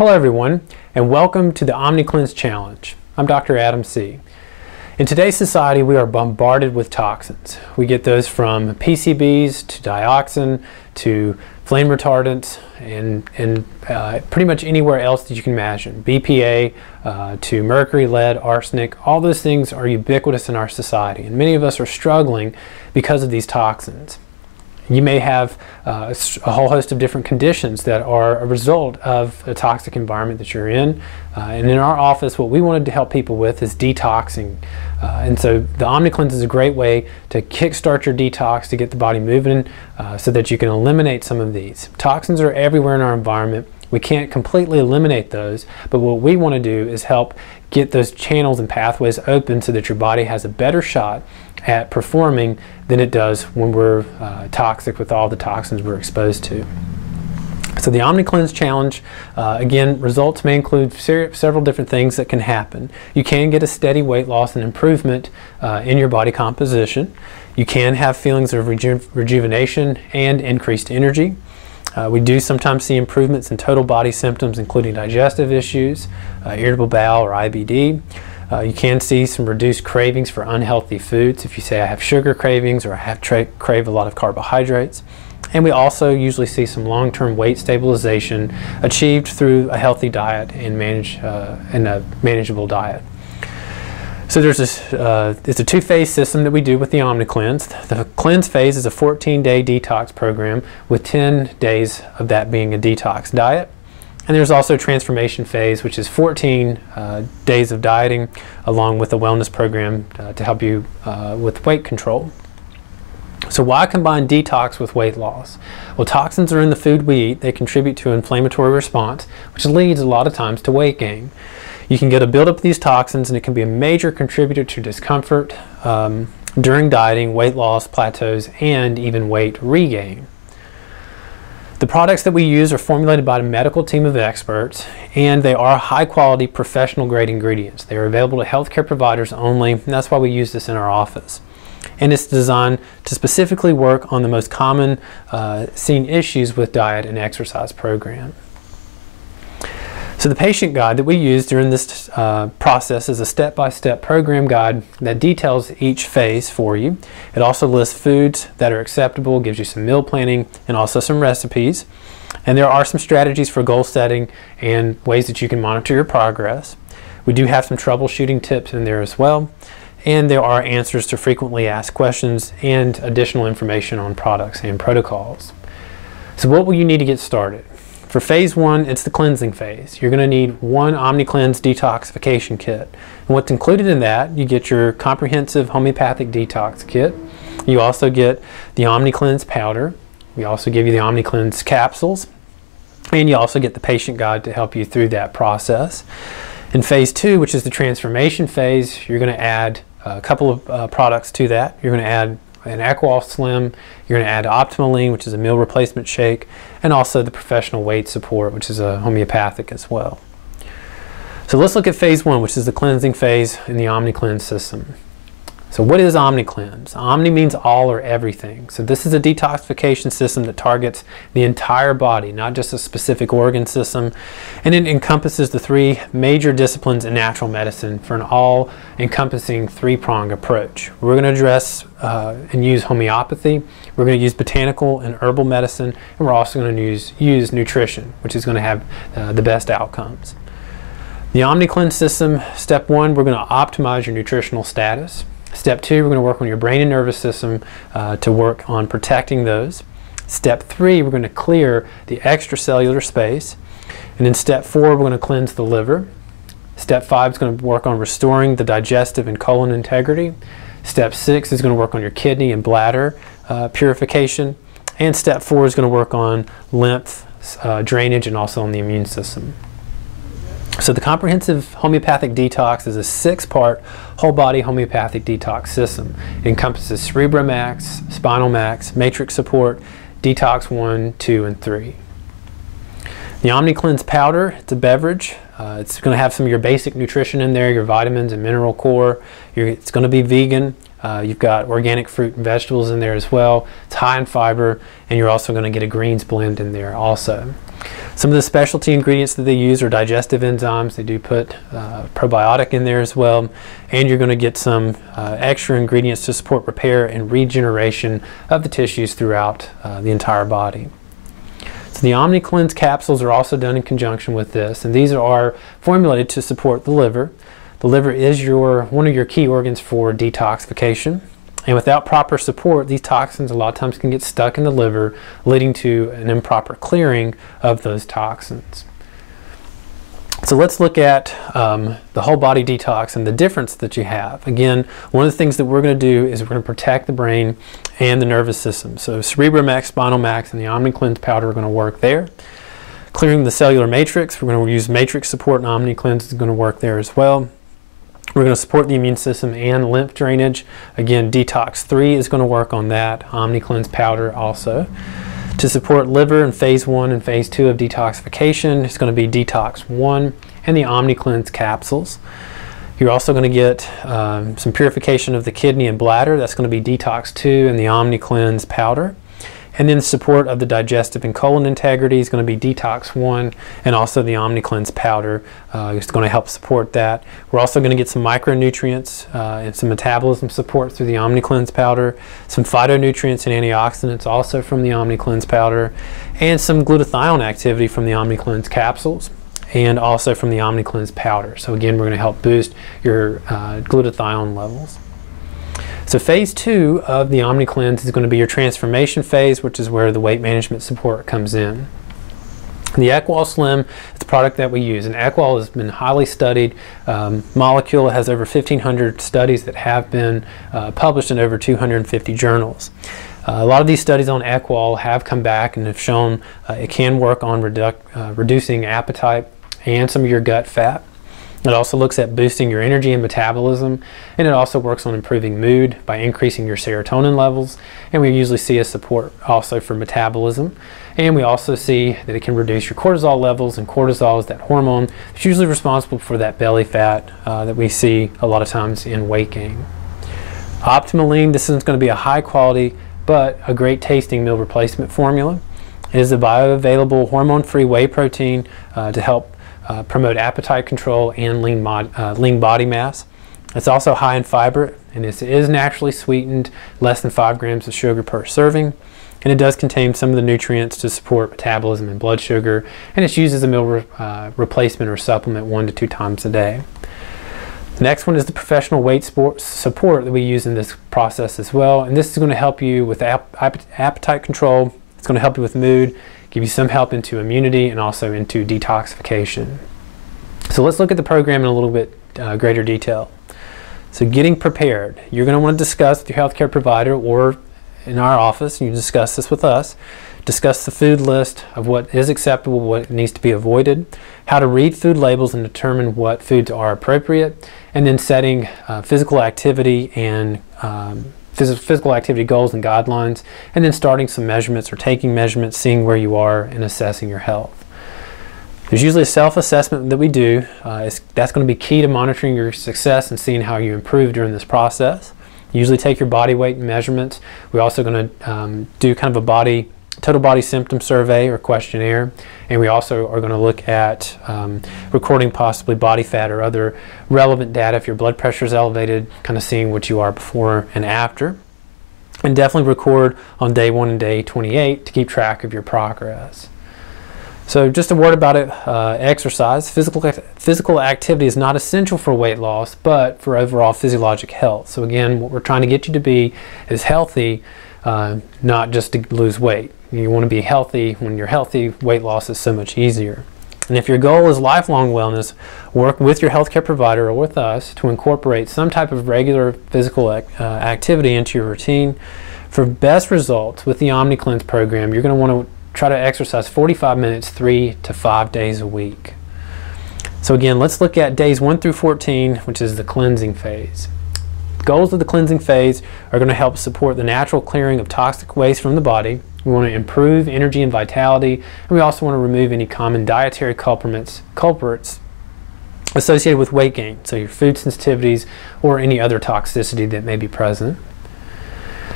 Hello everyone, and welcome to the OmniCleanse Challenge. I'm Dr. Adam Seay. In today's society, we are bombarded with toxins. We get those from PCBs to dioxin to flame retardants and pretty much anywhere else that you can imagine. BPA to mercury, lead, arsenic, all those things are ubiquitous in our society, and many of us are struggling because of these toxins. You may have a whole host of different conditions that are a result of a toxic environment that you're in. And in our office, what we wanted to help people with is detoxing. And so the OmniCleanse is a great way to kickstart your detox, to get the body moving so that you can eliminate some of these. Toxins are everywhere in our environment. We can't completely eliminate those, but what we want to do is help get those channels and pathways open so that your body has a better shot at performing than it does when we're toxic with all the toxins we're exposed to. So the OmniCleanse Challenge, again, results may include several different things that can happen. You can get a steady weight loss and improvement in your body composition. You can have feelings of rejuvenation and increased energy. We do sometimes see improvements in total body symptoms, including digestive issues, irritable bowel or IBD. You can see some reduced cravings for unhealthy foods. If you say I have sugar cravings or I crave a lot of carbohydrates. And we also usually see some long-term weight stabilization achieved through a healthy diet and a manageable diet. So there's this, it's a two-phase system that we do with the OmniCleanse. The cleanse phase is a 14-day detox program with 10 days of that being a detox diet. And there's also a transformation phase, which is 14 days of dieting along with a wellness program to help you with weight control. So why combine detox with weight loss? Well, toxins are in the food we eat. They contribute to an inflammatory response, which leads a lot of times to weight gain. You can get a buildup of these toxins, and it can be a major contributor to discomfort during dieting, weight loss, plateaus, and even weight regain. The products that we use are formulated by a medical team of experts, and they are high-quality, professional-grade ingredients. They are available to healthcare providers only, and that's why we use this in our office. And it's designed to specifically work on the most common seen issues with diet and exercise program. So the patient guide that we use during this process is a step-by-step program guide that details each phase for you. It also lists foods that are acceptable, gives you some meal planning, and also some recipes. And there are some strategies for goal setting and ways that you can monitor your progress. We do have some troubleshooting tips in there as well. And there are answers to frequently asked questions and additional information on products and protocols. So what will you need to get started? For phase one, it's the cleansing phase. You're going to need one OmniCleanse detoxification kit. And what's included in that, you get your comprehensive homeopathic detox kit. You also get the OmniCleanse powder. We also give you the OmniCleanse capsules. And you also get the patient guide to help you through that process. In phase two, which is the transformation phase, you're going to add a couple of products to that. You're going to add an Aqua Slim, you're going to add Optimaline, which is a meal replacement shake, and also the professional weight support, which is a homeopathic as well. So let's look at phase one, which is the cleansing phase in the OmniCleanse system. So what is OmniCleanse? Omni means all or everything. So this is a detoxification system that targets the entire body, not just a specific organ system. And it encompasses the three major disciplines in natural medicine for an all-encompassing three-pronged approach. We're going to address and use homeopathy. We're going to use botanical and herbal medicine. And we're also going to use nutrition, which is going to have the best outcomes. The OmniCleanse system, step one, we're going to optimize your nutritional status. Step two, we're going to work on your brain and nervous system to work on protecting those. Step three, we're going to clear the extracellular space. And in step four, we're going to cleanse the liver. Step five is going to work on restoring the digestive and colon integrity. Step six is going to work on your kidney and bladder purification. And step four is going to work on lymph drainage and also on the immune system. So the comprehensive homeopathic detox is a 6-part whole body homeopathic detox system. It encompasses CerebraMax, Spinal Max, Matrix Support, Detox 1, 2, and 3. The OmniCleanse powder, it's a beverage. It's going to have some of your basic nutrition in there, your vitamins and mineral core. It's going to be vegan. You've got organic fruit and vegetables in there as well. It's high in fiber, and you're also going to get a greens blend in there also. Some of the specialty ingredients that they use are digestive enzymes. They do put probiotic in there as well, and you're going to get some extra ingredients to support repair and regeneration of the tissues throughout the entire body. So the OmniCleanse capsules are also done in conjunction with this, and these are formulated to support the liver. The liver is one of your key organs for detoxification. And without proper support, these toxins a lot of times can get stuck in the liver, leading to an improper clearing of those toxins. So let's look at the whole body detox and the difference that you have. Again, one of the things that we're going to do is we're going to protect the brain and the nervous system. So CerebrMax, Spinal Max, and the OmniCleanse powder are going to work there. Clearing the cellular matrix, we're going to use matrix support, and OmniCleanse is going to work there as well. We're going to support the immune system and lymph drainage. Again, Detox 3 is going to work on that. OmniCleanse powder also. To support liver in phase 1 and phase 2 of detoxification, it's going to be Detox 1 and the OmniCleanse capsules. You're also going to get some purification of the kidney and bladder. That's going to be Detox 2 and the OmniCleanse powder. And then support of the digestive and colon integrity is going to be Detox 1 and also the OmniCleanse powder. It's going to help support that. We're also going to get some micronutrients and some metabolism support through the OmniCleanse powder, some phytonutrients and antioxidants also from the OmniCleanse powder, and some glutathione activity from the OmniCleanse capsules and also from the OmniCleanse powder. So again, we're going to help boost your glutathione levels. So phase 2 of the OmniCleanse is going to be your transformation phase, which is where the weight management support comes in. The Equal Slim is a product that we use, and Equal has been highly studied molecule. It has over 1,500 studies that have been published in over 250 journals. A lot of these studies on Equal have come back and have shown it can work on reducing appetite and some of your gut fat. It also looks at boosting your energy and metabolism, and it also works on improving mood by increasing your serotonin levels, and we usually see a support also for metabolism. And we also see that it can reduce your cortisol levels, and cortisol is that hormone that's usually responsible for that belly fat that we see a lot of times in weight gain. Optimaline, this is going to be a high quality but a great tasting meal replacement formula. It is a bioavailable hormone-free whey protein to help promote appetite control and lean body mass. It's also high in fiber, and it is naturally sweetened, less than 5 grams of sugar per serving, and it does contain some of the nutrients to support metabolism and blood sugar, and it's used as a meal replacement or supplement 1 to 2 times a day. The next one is the professional weight support that we use in this process as well, and this is going to help you with appetite control. It's going to help you with mood, give you some help into immunity, and also into detoxification. So let's look at the program in a little bit greater detail. So getting prepared, you're going to want to discuss with your healthcare provider or in our office, you discuss this with us, discuss the food list of what is acceptable, what needs to be avoided, how to read food labels and determine what foods are appropriate, and then setting physical activity and physical activity goals and guidelines, and then starting some measurements or taking measurements, seeing where you are and assessing your health. There's usually a self-assessment that we do. That's going to be key to monitoring your success and seeing how you improve during this process. You usually take your body weight measurements. We're also going to do kind of a total body symptom survey or questionnaire, and we also are going to look at recording possibly body fat or other relevant data if your blood pressure is elevated, kind of seeing what you are before and after. And definitely record on day 1 and day 28 to keep track of your progress. So just a word about it, exercise. Physical activity is not essential for weight loss, but for overall physiologic health. So again, what we're trying to get you to be is healthy, not just to lose weight. You want to be healthy. When you're healthy, weight loss is so much easier. And if your goal is lifelong wellness, work with your healthcare provider or with us to incorporate some type of regular physical activity into your routine. For best results with the OmniCleanse program, you're going to want to try to exercise 45 minutes 3 to 5 days a week. So again, let's look at days 1 through 14, which is the cleansing phase. The goals of the cleansing phase are going to help support the natural clearing of toxic waste from the body. We want to improve energy and vitality, and we also want to remove any common dietary culprits associated with weight gain, so your food sensitivities or any other toxicity that may be present.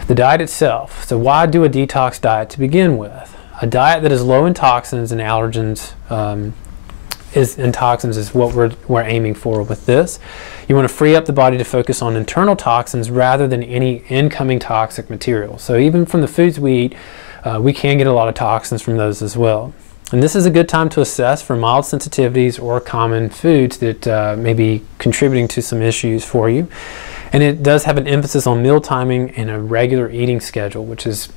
The diet itself. So why do a detox diet to begin with? a diet that is low in toxins and allergens is what we're aiming for with this. You want to free up the body to focus on internal toxins rather than any incoming toxic material. So even from the foods we eat, we can get a lot of toxins from those as well. And this is a good time to assess for mild sensitivities or common foods that may be contributing to some issues for you. And it does have an emphasis on meal timing and a regular eating schedule, which is,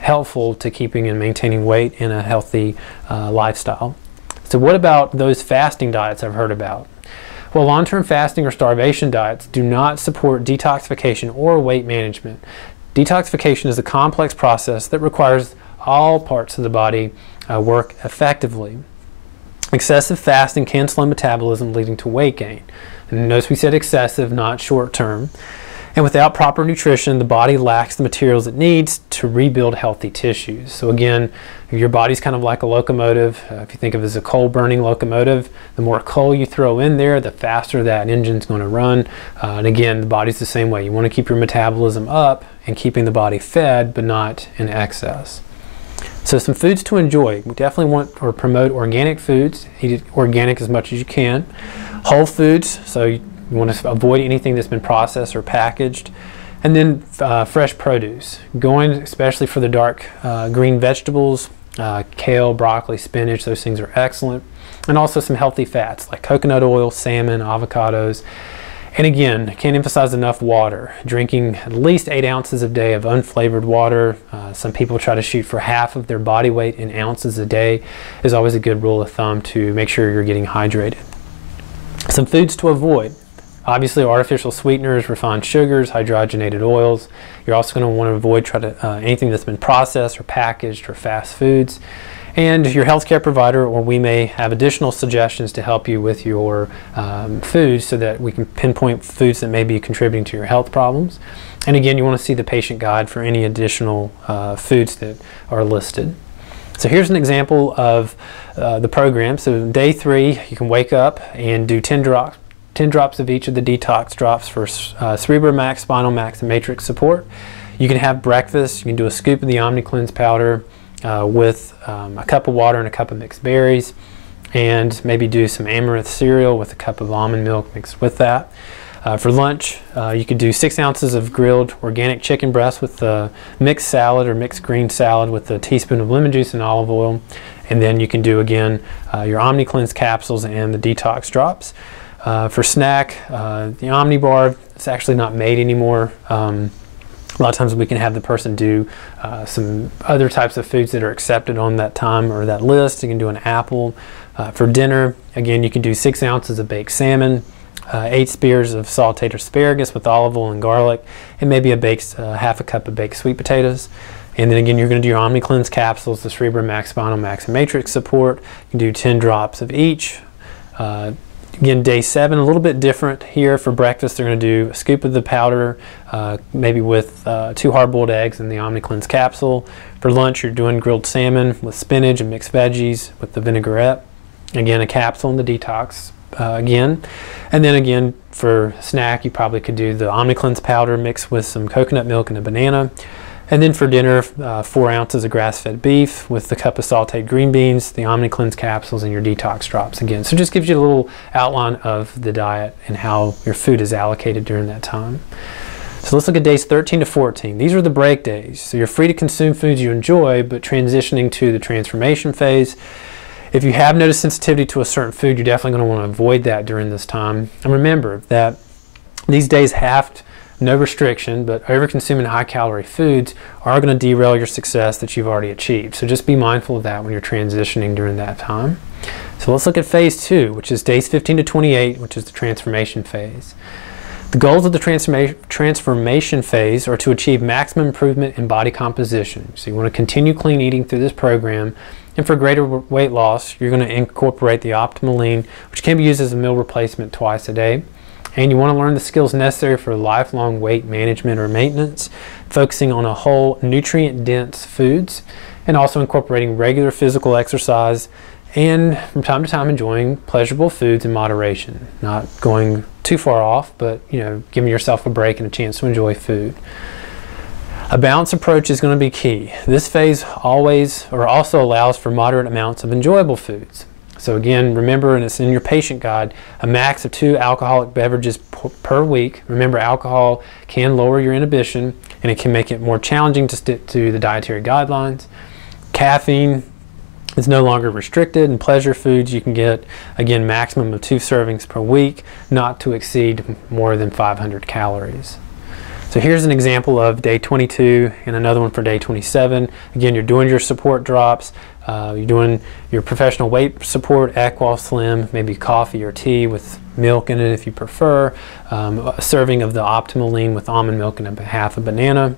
helpful to keeping and maintaining weight in a healthy lifestyle. So what about those fasting diets I've heard about? Well, long-term fasting or starvation diets do not support detoxification or weight management. Detoxification is a complex process that requires all parts of the body work effectively. Excessive fasting can slow metabolism, leading to weight gain. And notice we said excessive, not short-term. And without proper nutrition, the body lacks the materials it needs to rebuild healthy tissues. So again, your body's kind of like a locomotive. If you think of it as a coal-burning locomotive, the more coal you throw in there, the faster that engine's going to run. And again, the body's the same way. You want to keep your metabolism up and keeping the body fed, but not in excess. So some foods to enjoy. We definitely want or promote organic foods. Eat organic as much as you can. Whole foods, so you want to avoid anything that's been processed or packaged. And then fresh produce, going especially for the dark green vegetables, kale, broccoli, spinach, those things are excellent. And also some healthy fats like coconut oil, salmon, avocados. And again, can't emphasize enough water. Drinking at least 8 ounces a day of unflavored water. Some people try to shoot for half of their body weight in ounces a day is always a good rule of thumb to make sure you're getting hydrated. Some foods to avoid. Obviously, artificial sweeteners, refined sugars, hydrogenated oils. You're also going to want to avoid anything that's been processed or packaged or fast foods. And your healthcare provider, or we may have additional suggestions to help you with your foods so that we can pinpoint foods that may be contributing to your health problems. And again, you want to see the patient guide for any additional foods that are listed. So here's an example of the program. So day 3, you can wake up and do 10 drops of each of the detox drops for Cerebral Max, Spinal Max, and Matrix support. You can have breakfast. You can do a scoop of the OmniCleanse powder with a cup of water and a cup of mixed berries, and maybe do some amaranth cereal with a cup of almond milk mixed with that. For lunch, you could do 6 ounces of grilled organic chicken breast with a mixed salad or mixed green salad with a teaspoon of lemon juice and olive oil. And then you can do, again, your OmniCleanse capsules and the detox drops. For snack, the Omni Bar, it's actually not made anymore. A lot of times we can have the person do some other types of foods that are accepted on that time or that list. You can do an apple. For dinner, again, you can do 6 ounces of baked salmon, 8 spears of sauteed asparagus with olive oil and garlic, and maybe half a cup of baked sweet potatoes. And then again, you're going to do your OmniCleanse capsules, the Cerebral Max, Spinal Max, and Matrix support. You can do 10 drops of each. Again, day 7, a little bit different here. For breakfast, they're going to do a scoop of the powder, maybe with 2 hard-boiled eggs in the OmniCleanse capsule. For lunch, you're doing grilled salmon with spinach and mixed veggies with the vinaigrette. Again, a capsule in the detox again. And then again, for snack, you probably could do the OmniCleanse powder mixed with some coconut milk and a banana. And then for dinner, 4 ounces of grass-fed beef with the cup of sauteed green beans, the OmniCleanse capsules, and your detox drops again. So it just gives you a little outline of the diet and how your food is allocated during that time. So let's look at days 13 to 14. These are the break days. So you're free to consume foods you enjoy, but transitioning to the transformation phase. If you have noticed sensitivity to a certain food, you're definitely going to want to avoid that during this time. And remember that these days have no restriction, but over-consuming high-calorie foods are going to derail your success that you've already achieved. So just be mindful of that when you're transitioning during that time. So let's look at phase 2, which is days 15 to 28, which is the transformation phase. The goals of the transformation phase are to achieve maximum improvement in body composition. So you want to continue clean eating through this program, and for greater weight loss, you're going to incorporate the Optimal Lean, which can be used as a meal replacement twice a day. And you want to learn the skills necessary for lifelong weight management or maintenance, focusing on a whole nutrient-dense foods, and also incorporating regular physical exercise, and from time to time enjoying pleasurable foods in moderation. Not going too far off, but giving yourself a break and a chance to enjoy food. A balanced approach is going to be key. This phase also allows for moderate amounts of enjoyable foods. So again, remember, and it's in your patient guide, a max of 2 alcoholic beverages per week. Remember, alcohol can lower your inhibition and it can make it more challenging to stick to the dietary guidelines. Caffeine is no longer restricted, and pleasure foods you can get, again, maximum of 2 servings per week, not to exceed more than 500 calories. So here's an example of day 22 and another one for day 27. Again, you're doing your support drops, you're doing your professional weight support, Aqua Slim, maybe coffee or tea with milk in it if you prefer, a serving of the Optimal Lean with almond milk and half a banana.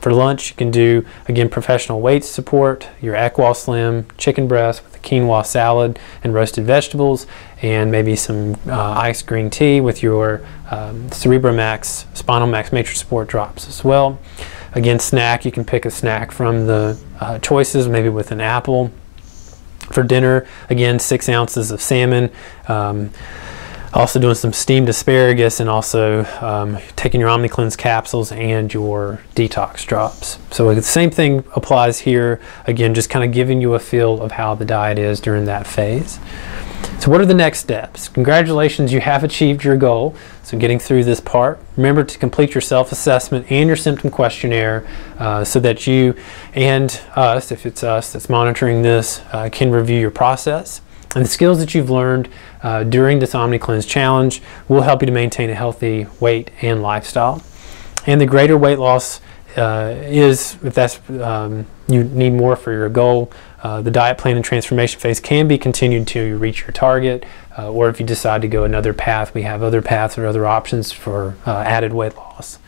For lunch, you can do, again, professional weight support, your Aqua Slim chicken breast with a quinoa salad and roasted vegetables, and maybe some iced green tea with your Cerebromax, Spinal Max Matrix Support drops as well. Again, snack, you can pick a snack from the choices, maybe with an apple. For dinner, again, 6 ounces of salmon. Also doing some steamed asparagus, and also taking your OmniCleanse capsules and your detox drops. So the same thing applies here. Again, just kind of giving you a feel of how the diet is during that phase. So what are the next steps? Congratulations, you have achieved your goal. So getting through this part, remember to complete your self-assessment and your symptom questionnaire so that you and us, if it's us that's monitoring this, can review your process. And the skills that you've learned during this OmniCleanse challenge will help you to maintain a healthy weight and lifestyle. And the greater weight loss is, if that's you need more for your goal, the diet plan and transformation phase can be continued until you reach your target, or if you decide to go another path, we have other paths or other options for added weight loss.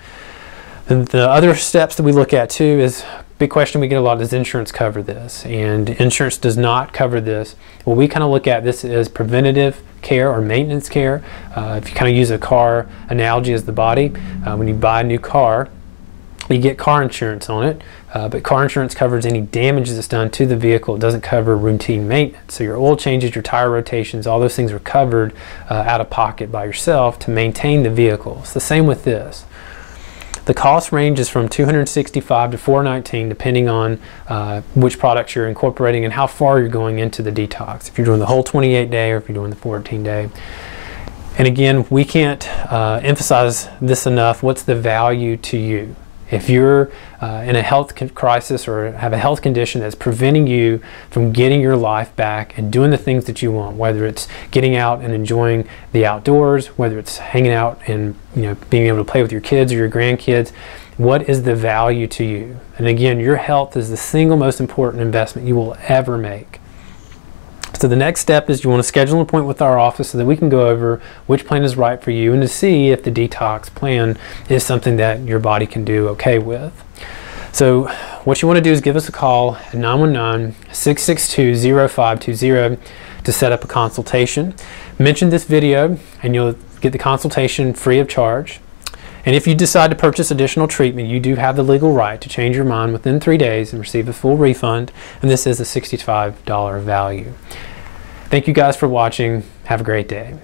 And the other steps that we look at too is, big question we get a lot, does insurance cover this? And insurance does not cover this. Well, we kind of look at this as preventative care or maintenance care. If you kind of use a car analogy as the body, when you buy a new car, you get car insurance on it, but car insurance covers any damage that's done to the vehicle. It doesn't cover routine maintenance. So your oil changes, your tire rotations, all those things are covered out of pocket by yourself to maintain the vehicle. It's the same with this. The cost ranges from $265 to $419 depending on which products you're incorporating and how far you're going into the detox. If you're doing the whole 28-day or if you're doing the 14-day. And again, we can't emphasize this enough. What's the value to you? If you're in a health crisis or have a health condition that's preventing you from getting your life back and doing the things that you want, whether it's getting out and enjoying the outdoors, whether it's hanging out and being able to play with your kids or your grandkids, what is the value to you? And again, your health is the single most important investment you will ever make. So the next step is you want to schedule an appointment with our office so that we can go over which plan is right for you and to see if the detox plan is something that your body can do okay with. So what you want to do is give us a call at 919-662-0520 to set up a consultation. Mention this video and you'll get the consultation free of charge. And if you decide to purchase additional treatment, you do have the legal right to change your mind within 3 days and receive a full refund, and this is a $65 value. Thank you guys for watching. Have a great day.